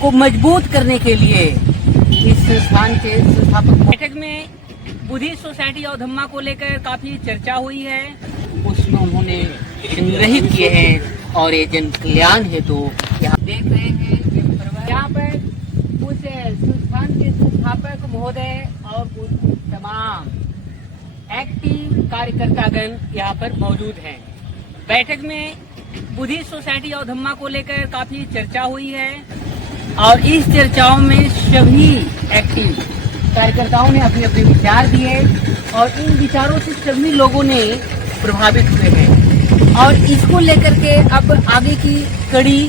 को मजबूत करने के लिए इस संस्थान के संस्थापक बैठक में बुद्धिस्ट सोसाइटी ऑफ धम्मा को लेकर काफी चर्चा हुई है। उसमें उन्होंने संग्रहित किए हैं और ये जन कल्याण हेतु यहाँ देख रहे हैं। यहाँ पर उस संस्थान के संस्थापक महोदय और तमाम एक्टिव कार्यकर्तागण यहाँ पर मौजूद हैं। बैठक में बुद्धिस्ट सोसाइटी ऑफ धम्मा को लेकर काफी चर्चा हुई है और इस चर्चाओं में सभी एक्टिव कार्यकर्ताओं ने अपने अपने विचार दिए और इन विचारों से सभी लोगों ने प्रभावित हुए हैं और इसको लेकर के अब आगे की कड़ी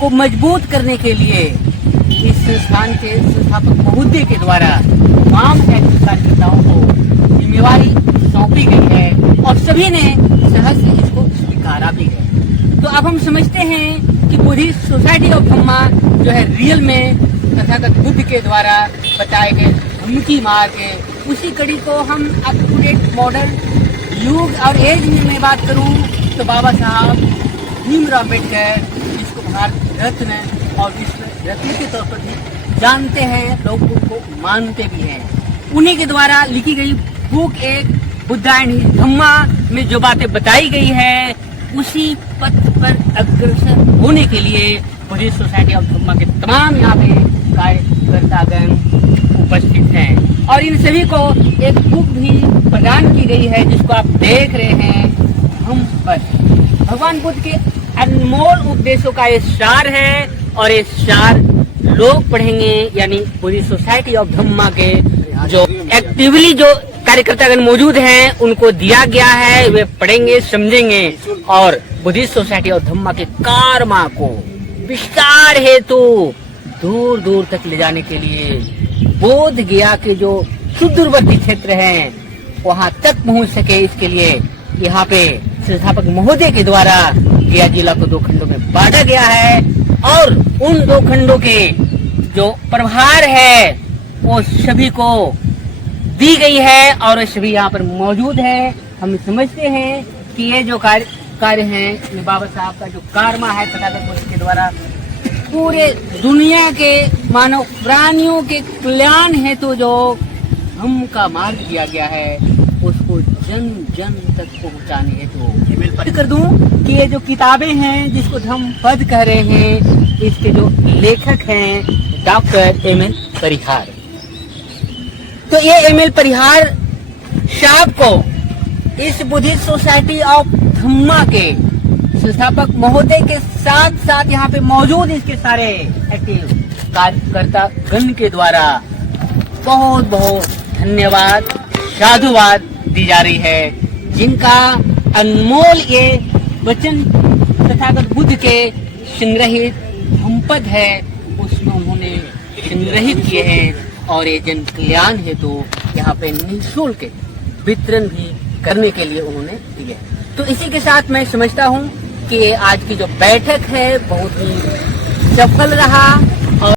को मजबूत करने के लिए इस संस्थान के संस्थापक महोदय के द्वारा तमाम एक्टिव कार्यकर्ताओं को जिम्मेवारी सौंपी गई है और सभी ने सहज से इसको स्वीकारा भी है। तो अब हम समझते हैं कि बुद्धिस्ट सोसाइटी ऑफ धम्मा जो है रियल में तथागत बुद्ध के द्वारा बताए गए धम्म की मार्ग है, उसी कड़ी को हम अप टू डेट मॉडर्न युग और एज में मैं बात करूं तो बाबा साहब भीमराव अम्बेडकर, जिसको भारत रत्न और विश्व रत्न के तौर पर भी जानते हैं, लोग उनको मानते भी हैं। उन्हीं के द्वारा लिखी गई बुक एक बुद्धायन धम्मा में जो बातें बताई गई है उसी पथ पर अग्रसर होने के लिए बुद्धिस्ट सोसाइटी ऑफ धम्मा के तमाम यहाँ पे कार्यकर्तागण उपस्थित हैं और इन सभी को एक बुक भी प्रदान की गई है जिसको आप देख रहे हैं। हम बस भगवान बुद्ध के अनमोल उपदेशों का ये सार है और ये सार लोग पढ़ेंगे, यानी बुद्धिस्ट सोसाइटी ऑफ धम्मा के जो एक्टिवली जो कार्यकर्तागण मौजूद हैं उनको दिया गया है, वे पढ़ेंगे समझेंगे और बुद्धिस्ट सोसाइटी ऑफ धम्मा के कारमा को विस्तार हेतु दूर दूर तक ले जाने के लिए बोध गया के जो सुदूरवर्ती क्षेत्र हैं वहां तक पहुंच सके, इसके लिए यहाँ पे संस्थापक महोदय के द्वारा गया जिला को 2 खंडों में बांटा गया है और उन 2 खंडों के जो प्रभार है वो सभी को दी गई है और सभी यहाँ पर मौजूद हैं। हम समझते हैं कि ये जो कार्य है ये बाबा साहब का जो कारमा है तथागत बुद्ध के द्वारा पूरे दुनिया के मानव प्राणियों के कल्याण हेतु जो धम्म का मार्ग दिया गया है उसको जन जन तक पहुँचाने हेतु कर दूं कि ये जो किताबें हैं जिसको धम्म पद कह रहे हैं इसके जो लेखक हैं डॉक्टर एम.एल. परिहार। तो ये एम.एल. परिहार साहब को इस बुद्धिस्ट सोसाइटी ऑफ धम्मा के संस्थापक महोदय के साथ साथ यहाँ पे मौजूद इसके सारे एक्टिव कार्यकर्ता गण के द्वारा बहुत बहुत धन्यवाद साधुवाद दी जा रही है, जिनका अनमोल ये वचन तथागत बुद्ध के संग्रहित धम्मपद है उसमें उन्होंने संग्रहित किए हैं और ये जन कल्याण हेतु यहाँ पे निःशुल्क वितरण भी करने के लिए उन्होंने दिए। तो इसी के साथ मैं समझता हूँ कि आज की जो बैठक है बहुत ही सफल रहा